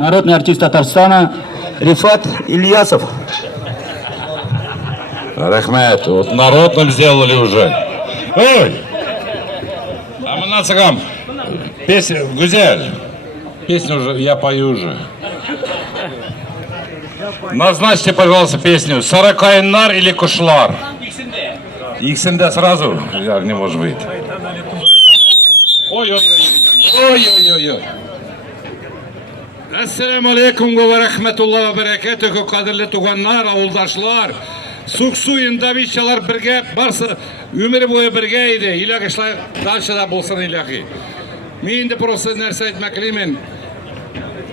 Народный артист Татарстана Рифат Ильясов. Рахмет, вот народным сделали уже. Ой! Аманацагам, песня, Гузель, песню уже, я пою уже. Назначьте, пожалуйста, песню «Саракайнар» или «Кушлар». Иксінде сразу, я не может быть. Ой-ой-ой. Esselamu Aleyküm ve Rahmetullah ve Berekatuhu kadirli tuğanlar, avuldaşlar. Suksuyun davişçalar birge, barsa ömür boyu birgeydi. İlahi işler dalşı da bulsun ilahi. Мен de просто нәрсе айтмақлимын.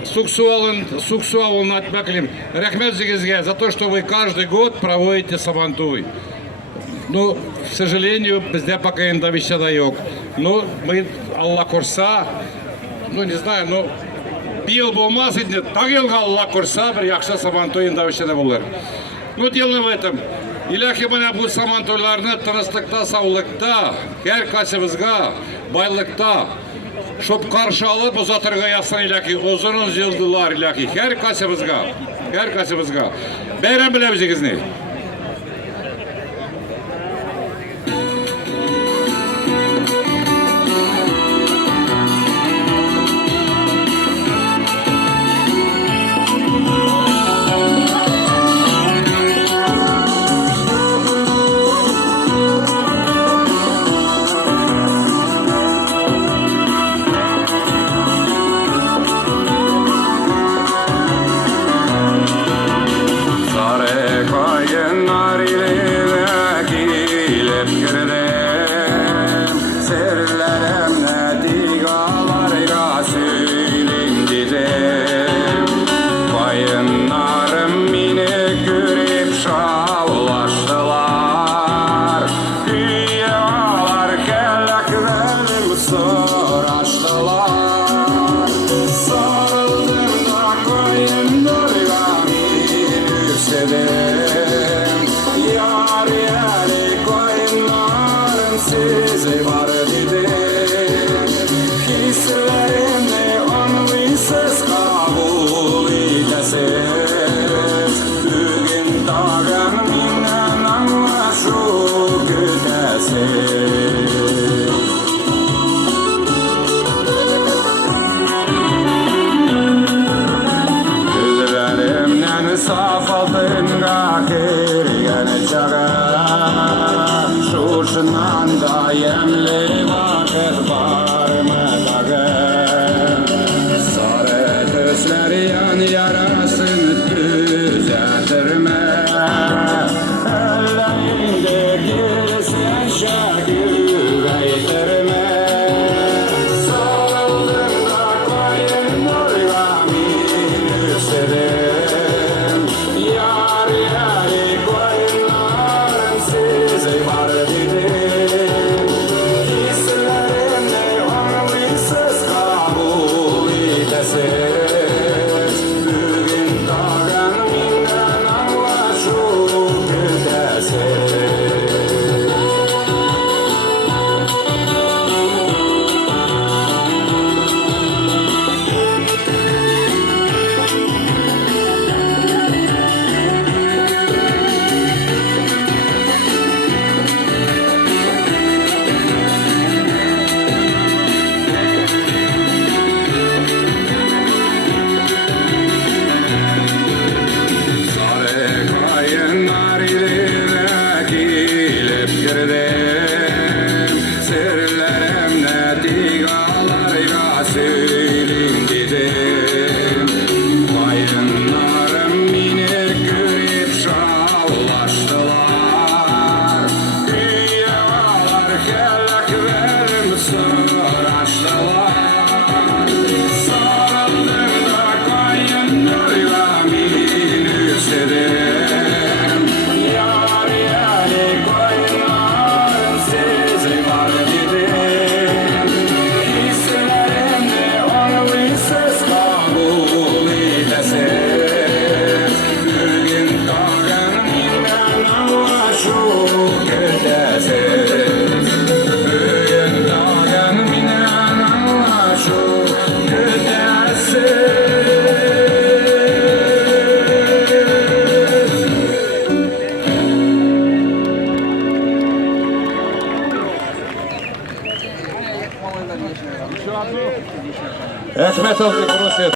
Суксу авылын айтмақлимын. Рахмет сізге за то, что вы каждый год проводите Сабантуй. Ну, к сожалению, бізде пока енді вещада yok. Ну, мы, Алла көрса, ну, не знаю, ну, бил болмас, тағылға Алла көрса, бір яқшы Сабантуй енді вещада болар. Ну, дело в этом. İlahi bana bu Sabantuylarını tınıslıkta, sağlıkta, her kasımızga, baylıkta, şop karşı alıp uzatırga yazsın ilahi, uzun yıldılar ilahi, her kasımızga. Beyran bile biziz ne? Rəhmət olsun, Rusiya.